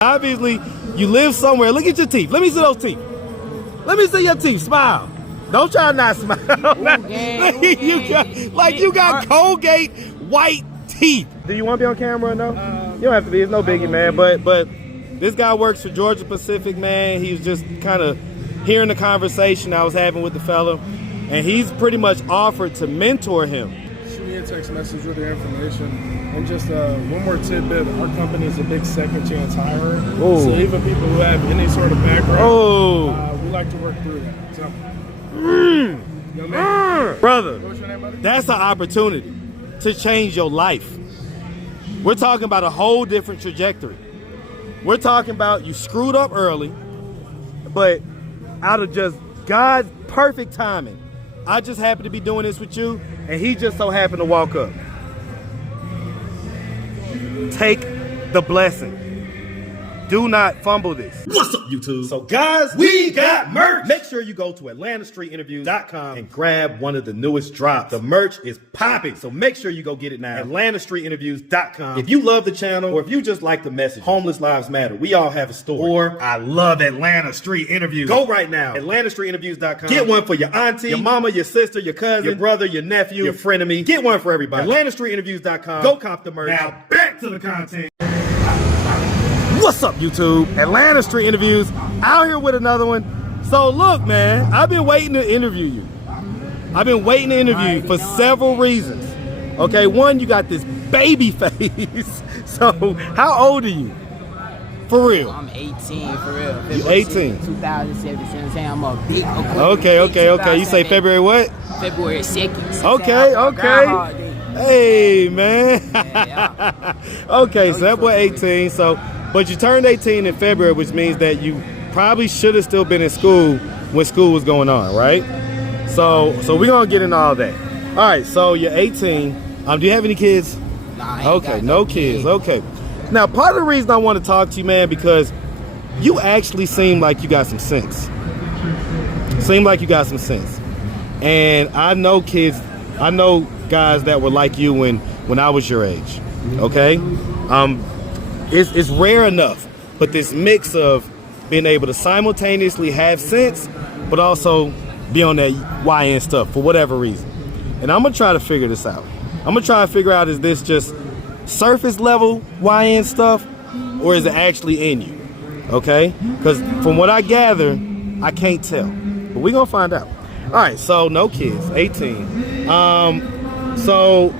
Obviously, you live somewhere. Look at your teeth. Let me see those teeth. Let me see your teeth. Smile. Don't try to not smile. You got Colgate white teeth. Do you want to be on camera or no? You don't have to be. It's no biggie, man. But this guy works for Georgia Pacific, man. He was just kind of hearing the conversation I was having with the fella, and he's pretty much offered to mentor him. Shoot me a text message with your information. And just one more tidbit, our company is a big second chance hirer. Ooh. So even people who have any sort of background, we like to work through that. So, brother, what's your name, buddy? That's an opportunity to change your life. We're talking about a whole different trajectory. We're talking about you screwed up early, but out of just God's perfect timing, I just happened to be doing this with you, and he just so happened to walk up. Take the blessing. Do not fumble this. What's up, YouTube? So, guys, we got merch. Make sure you go to atlstreetinterviews.com and grab one of the newest drops. The merch is popping, so make sure you go get it now. atlstreetinterviews.com. If you love the channel, or if you just like the message, Homeless Lives Matter, we all have a story. Or, I love Atlanta Street Interviews. Go right now. atlstreetinterviews.com. Get one for your auntie, your mama, your sister, your cousin, your brother, your nephew, your frenemy. Get one for everybody. atlstreetinterviews.com. Go cop the merch. Now, back to the content. What's up, YouTube? Atlanta Street Interviews, out here with another one. So look, man, I've been waiting to interview you. I've been waiting to interview you for several reasons. Okay, one, you got this baby face. So, how old are you? For real? I'm 18, for real. You 18? 2017, I'm a big... Okay. You say February what? February 2nd. Okay. Hey, man. Okay, so that boy 18, so... But you turned 18 in February, which means that you probably should have still been in school when school was going on, right? So we're going to get into all that. All right, so you're 18. Do you have any kids? Nah, I ain't okay, got no kids. Okay. Now, part of the reason I want to talk to you, man, because you actually seem like you got some sense. And I know guys that were like you when I was your age, okay? It's rare enough, but this mix of being able to simultaneously have sense, but also be on that YN stuff for whatever reason. And I'm going to try to figure this out. I'm going to try to figure out, is this just surface level YN stuff, or is it actually in you? Okay? Because from what I gather, I can't tell. But we're going to find out. All right, so no kids, 18. So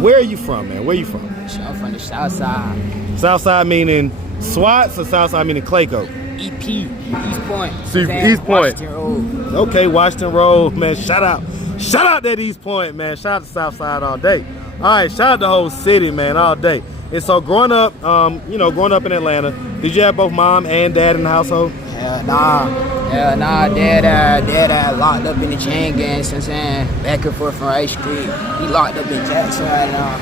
where are you from, man? Where are you from? I'm from the South Side. South Side meaning Swats, or South Side meaning Clayco? EP, East Point. East Point. Washington Road. Okay, Washington Road, man. Shout out that East Point, man. Shout out to South Side all day. All right, shout out the whole city, man, all day. And so growing up in Atlanta, did you have both mom and dad in the household? Hell nah. Dad locked up in the chain gang since then. Back and forth from Rice Street. He locked up in Jackson right now.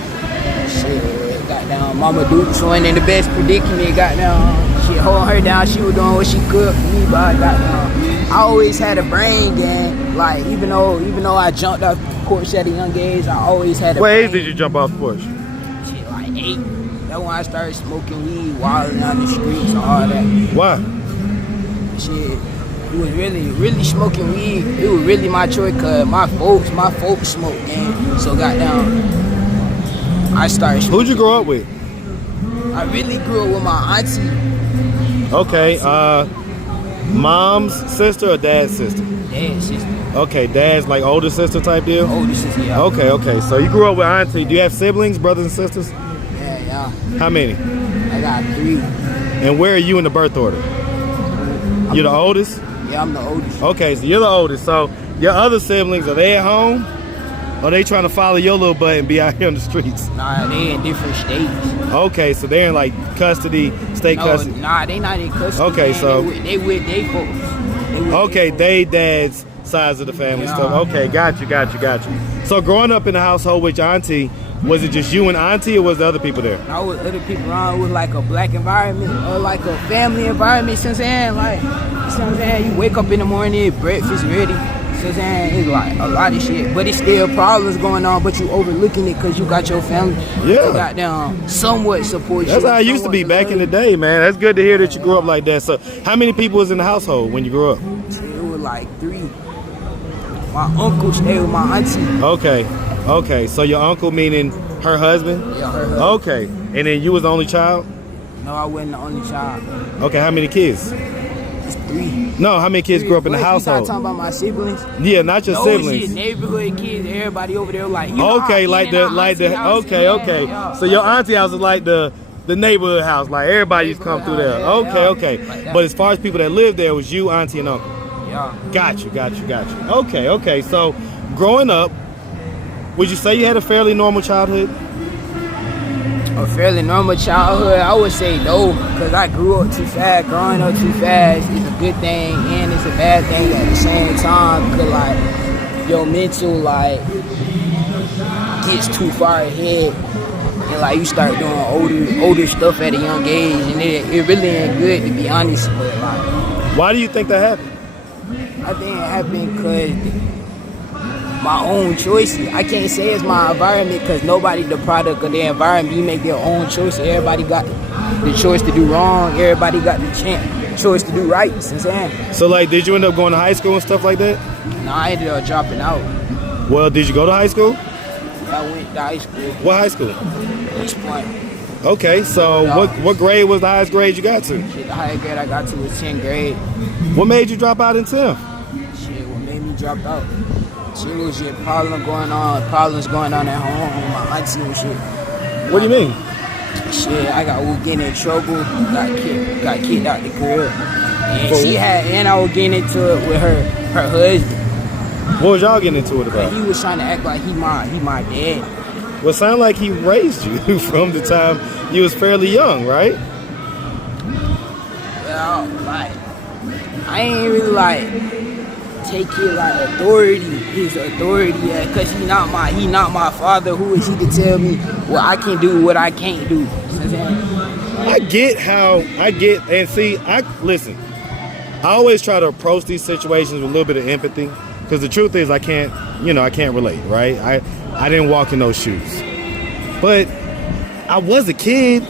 Shit, goddamn. Mama Dukes went in the best predicament. Goddamn. She holding her down. She was doing what she could for me, but goddamn. I always had a brain gang. Like even though I jumped off the porch at a young age, I always had a. What age did you jump off the porch? Shit, like 8. That's when I started smoking weed, wilding down the streets and all that. Why? Shit. It was really smoking weed. It was really my choice, cause my folks smoke, gang. So goddamn, I started smoking. Who'd you grow up with? I really grew up with my auntie. Okay, mom's sister or dad's sister? Dad's sister. Okay, dad's like older sister type deal? Older sister, yeah. Okay. So you grew up with auntie. Do you have siblings, brothers and sisters? Yeah. How many? I got 3. And where are you in the birth order? You're the oldest? Yeah, I'm the oldest. Okay, so you're the oldest. So your other siblings, are they at home? Or are they trying to follow your little butt and be out here on the streets? Nah, they in different states. Okay, so they're in like custody, state custody? Nah, they not in custody. Okay, man. so... They with they folks. They dad's sides of the family stuff. Okay, got you. So growing up in the household with your auntie, was it just you and auntie, or was there other people there? I was other people around with like a black environment or like a family environment. Since then, like, you know what I'm saying? You wake up in the morning, breakfast ready. So I'm saying it's like a lot of shit, but it's still problems going on. But you overlooking it because you got your family. Yeah. You got them somewhat support. That's how it used to be back in the day, man. That's good to hear that you grew up like that. So, how many people was in the household when you grew up? It was like 3. My uncle stayed with my auntie. Okay. So your uncle meaning her husband? Yeah, her husband. Okay. And then you was the only child? No, I wasn't the only child. Okay. How many kids? It's 3. No, how many kids grew up in the household? You talking about my siblings? Yeah, not your siblings. Shit, neighborhood kids, everybody over there okay. Yeah. So your auntie house is like the neighborhood house, like everybody used to come through there. Okay. Like but as far as people that lived there, it was you, auntie, and uncle. Yeah. Got you. Okay. So growing up, would you say you had a fairly normal childhood? A fairly normal childhood, I would say no, because I grew up too fast. Growing up too fast is a good thing and it's a bad thing at the same time, because like your mental like gets too far ahead and like you start doing older stuff at a young age, and it really ain't good, to be honest. But like, why do you think that happened? I think it happened because my own choices. I can't say it's my environment because nobody the product of their environment. You make your own choice. Everybody got the choice to do wrong. Everybody got the choice to do right. You know what I'm saying? So like, did you end up going to high school and stuff like that? No, I ended up dropping out. Well, did you go to high school? I went to high school. What high school? East Point. Okay, so what grade was the highest grade you got to? Shit, the highest grade I got to was 10th grade. What made you drop out in 10th? Shit, what made me drop out? Shit was just problems going on at home with my auntie and shit. What do you mean? Shit, I was getting in trouble, got kicked out the crib. And I was getting into it with her husband. What was y'all getting into it about? He was trying to act like he my dad. Well, it sounded like he raised you from the time you was fairly young, right? Well, like, I ain't really like take it like his authority, cause he not my father. Who is he to tell me what I can do, what I can't do? You know what I'm saying? And see, listen, I always try to approach these situations with a little bit of empathy, because the truth is I can't relate, right? I didn't walk in those shoes. But I was a kid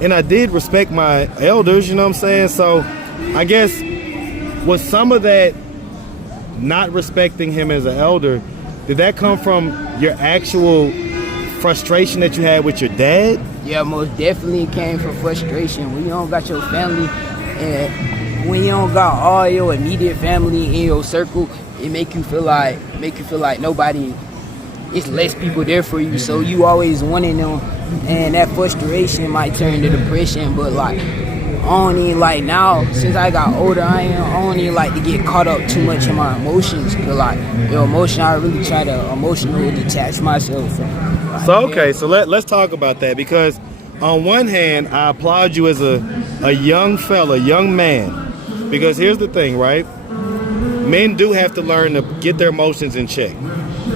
and I did respect my elders, you know what I'm saying? So I guess was some of that not respecting him as an elder, did that come from your actual frustration that you had with your dad? Yeah, most definitely it came from frustration. When you don't got your family and when you don't got all your immediate family in your circle, it make you feel like nobody, it's less people there for you, so you always wanting them, and that frustration might turn to depression. But like, I don't even like now, since I got older, I don't even like to get caught up too much in my emotions, because like your emotion, I really try to emotionally detach myself from. Like, So let's talk about that, because on one hand, I applaud you as a young fella, young man, because here's the thing, right? Men do have to learn to get their emotions in check.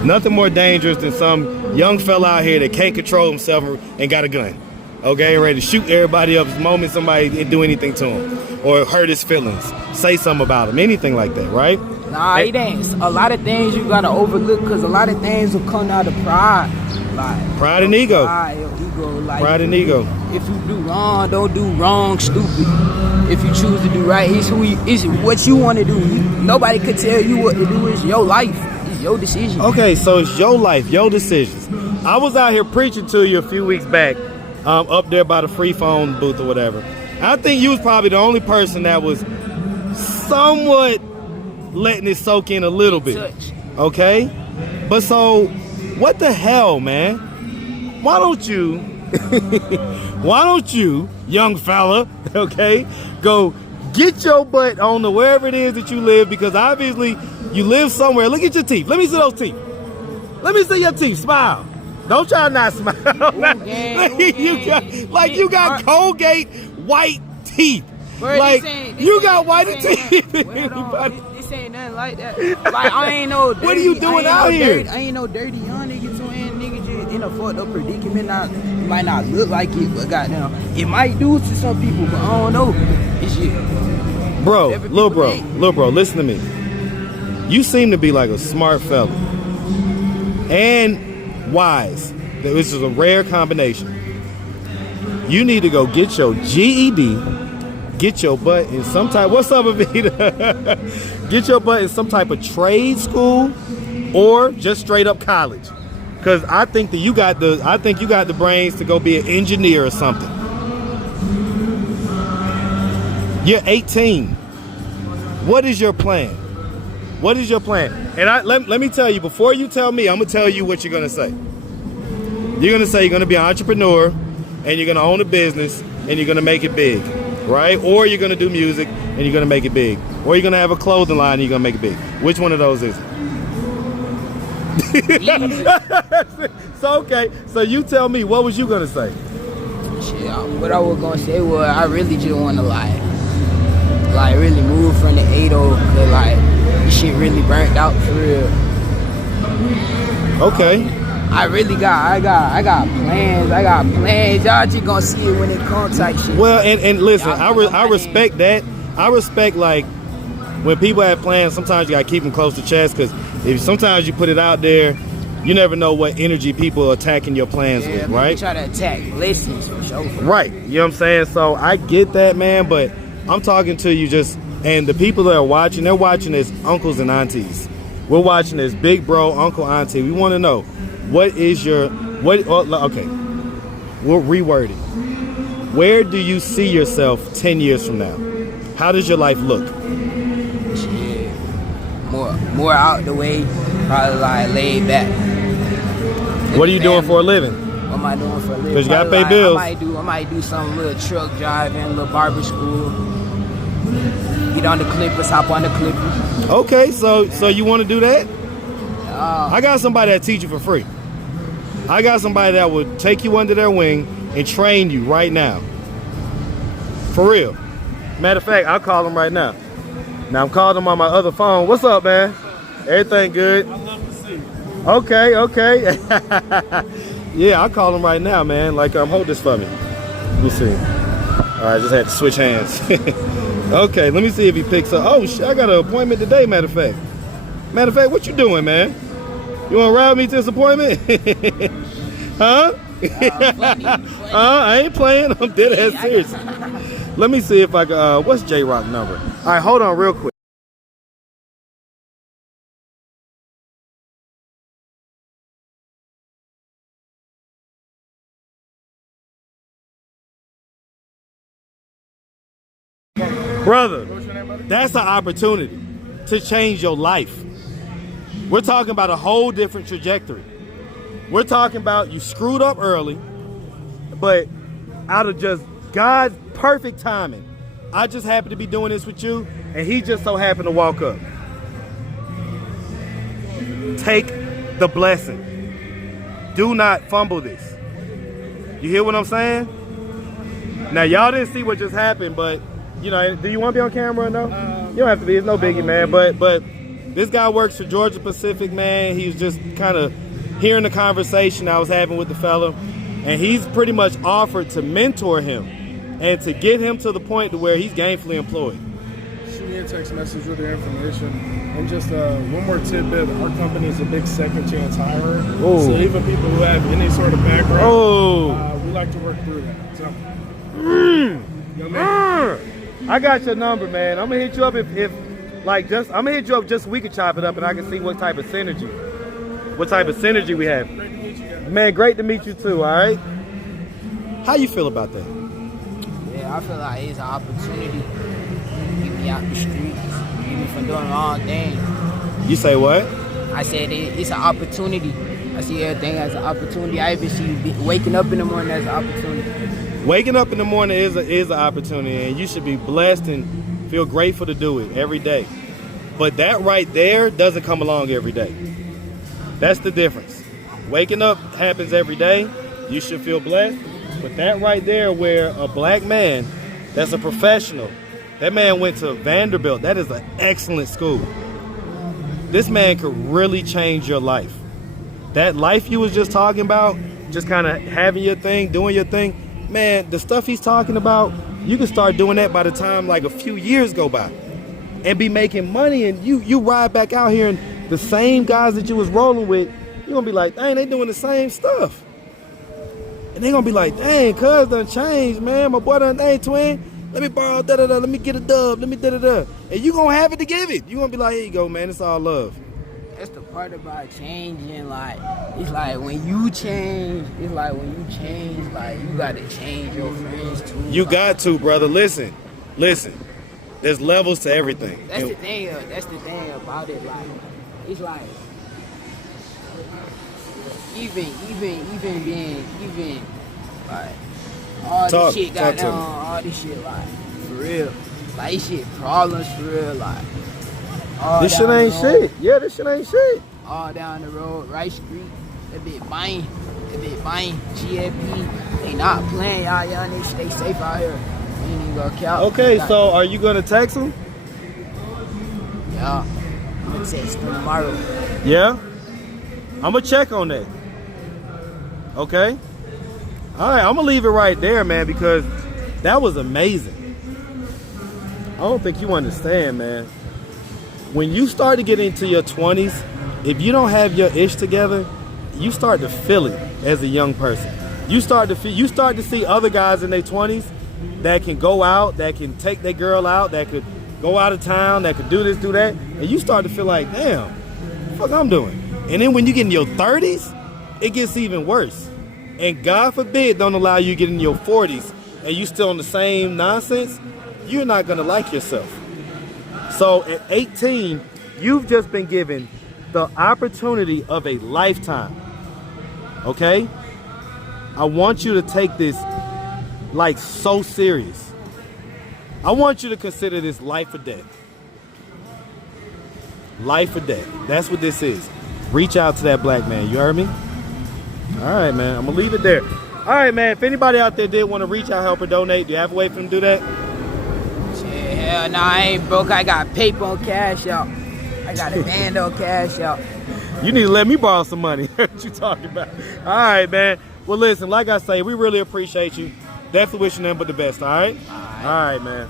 Nothing more dangerous than some young fella out here that can't control himself and got a gun, okay, ready to shoot everybody up the moment somebody do anything to him or hurt his feelings, say something about him, anything like that, right? Nah, it ain't. A lot of things you gotta overlook, because a lot of things will come out of pride. Like, pride and ego. Like, pride and ego. If you do wrong, don't do wrong, stupid. If you choose to do right, it's what you want to do. Nobody could tell you what to do. It's your life. It's your decision. Okay, so it's your life, your decisions. I was out here preaching to you a few weeks back, up there by the free phone booth or whatever. I think you was probably the only person that was somewhat letting it soak in a little bit. Okay? But so, what the hell, man? Why don't you, young fella, okay, go get your butt on to wherever it is that you live, because obviously you live somewhere. Look at your teeth. Let me see those teeth. Let me see your teeth. Smile. Don't try not smile. You got Colgate white teeth. Bro, like you got white teeth. This ain't nothing like that. Like, I ain't no dirty. What are you doing out here? I ain't no dirty young nigga, so nigga just in a fucked up predicament. It might not look like it, but goddamn, it might do to some people, but I don't know. It's shit. Little bro, listen to me. You seem to be like a smart fella and wise. This is a rare combination. You need to go get your GED, get your butt in some type. What's up, Avita? Get your butt in some type of trade school or just straight up college. Because I think that you got the brains to go be an engineer or something. You're 18. What is your plan? What is your plan? And let me tell you, before you tell me, I'm going to tell you what you're going to say. You're going to say you're going to be an entrepreneur and you're going to own a business and you're going to make it big, right? Or you're going to do music and you're going to make it big. Or you're going to have a clothing line and you're going to make it big. Which one of those is it? So, okay. So you tell me, what was you going to say? Shit, what I was going to say was I really just want to like really move from the 80, cause like this shit really burnt out for real. Okay. I got plans. Y'all just gonna see it when it comes type shit. Well, and listen, I respect that. I respect like when people have plans. Sometimes you gotta keep them close to chest, because if sometimes you put it out there, you never know what energy people are attacking your plans with, right? Try to attack blessings for sure. Right. You know what I'm saying? So I get that, man, but I'm talking to you and the people that are watching, they're watching as uncles and aunties. We're watching as big bro, uncle, auntie. We want to know, okay, we'll reword it. Where do you see yourself 10 years from now? How does your life look? Shit, more out the way, probably like laid back. What are you doing for a living? What am I doing for a living? Because you got to pay bills. I might do some little truck driving, little barber school. Get on the Clippers, hop on the Clippers. Okay, so you want to do that? I got somebody that teach you for free. I got somebody that will take you under their wing and train you right now. For real. Matter of fact, I'll call him right now. Now I'm calling him on my other phone. What's up, man? Everything good? I'd love to see you. Okay. Yeah, I'll call him right now, man. Like, hold this for me. Let me see. All right, just had to switch hands. Okay, let me see if he picks up. Oh, shit, I got an appointment today, matter of fact. What you doing, man? You want to ride me to this appointment? Huh? I ain't playing. I'm dead ass serious. Let me see if I can, what's J-Rock number? All right, hold on real quick. Brother, that's an opportunity to change your life. We're talking about a whole different trajectory. We're talking about you screwed up early, but out of just God's perfect timing, I just happened to be doing this with you, and he just so happened to walk up. Take the blessing. Do not fumble this. You hear what I'm saying? Now, y'all didn't see what just happened, but you know, do you want to be on camera or no? You don't have to be. It's no biggie, man. But this guy works for Georgia Pacific, man. He's just kind of hearing the conversation I was having with the fella, and he's pretty much offered to mentor him and to get him to the point to where he's gainfully employed. Shoot me a text message with your information. And just one more tidbit, our company is a big second chance hirer. Ooh. So even people who have any sort of background, we like to work through that. So, you know what I mean? I got your number, man. I'm gonna hit you up I'm gonna hit you up just so we can chop it up and I can see what type of synergy we have. Great to meet you guys. Man, great to meet you too, all right? How you feel about that? Yeah, I feel like it's an opportunity to get me out the streets, get me from doing the wrong thing. You say what? I said it's an opportunity. I see everything as an opportunity. I even see waking up in the morning as an opportunity. Waking up in the morning is an opportunity, and you should be blessed and feel grateful to do it every day. But that right there doesn't come along every day. That's the difference. Waking up happens every day. You should feel blessed. But that right there, where a black man that's a professional, that man went to Vanderbilt. That is an excellent school. This man could really change your life. That life you was just talking about, just kind of having your thing, doing your thing, man, the stuff he's talking about, you can start doing that by the time like a few years go by. and be making money, and you ride back out here and the same guys that you was rolling with, you're gonna be like, dang, they doing the same stuff. And they gonna be like, dang, cuz done changed, man. My boy done, dang, twin, let me borrow da-da-da, let me get a dub, let me da-da-da. And you gonna have it to give it. You gonna be like, here you go, man, it's all love. That's the part about changing, like, it's like when you change, like, you gotta change your friends too. You got to, brother. Listen. There's levels to everything. That's the thing about it, like, it's like, even being, like, all this shit got down, all this shit, like, for real. Like, this shit problems for real, like. This shit ain't shit. Yeah, this shit ain't shit. All down the road, Rice Street, that bit buying, GFP. They not playing, y'all niggas stay safe out here. We ain't even gonna count. Okay, so are you gonna text him? Yeah, I'm gonna text him tomorrow. Yeah? I'm gonna check on that. Okay? All right, I'm gonna leave it right there, man, because that was amazing. I don't think you understand, man. When you start to get into your 20s, if you don't have your ish together, you start to feel it as a young person. You start to see other guys in their 20s that can go out, that can take their girl out, that could go out of town, that could do this, do that, and you start to feel like, damn, what the fuck I'm doing? And then when you get in your 30s, it gets even worse. And God forbid don't allow you to get in your 40s and you still on the same nonsense, you're not gonna like yourself. So at 18, you've just been given the opportunity of a lifetime, okay? I want you to take this like so serious. I want you to consider this life or death. Life or death. That's what this is. Reach out to that black man, you heard me? All right, man, I'm gonna leave it there. All right, man, if anybody out there did want to reach out, help, or donate, do you have a way for them to do that? Hell nah, I ain't broke. I got paper on Cash Out. I got a band on Cash Out. You need to let me borrow some money. What you talking about? All right, man. Well, listen, like I say, we really appreciate you. Definitely wishing them but the best, all right? All right, man.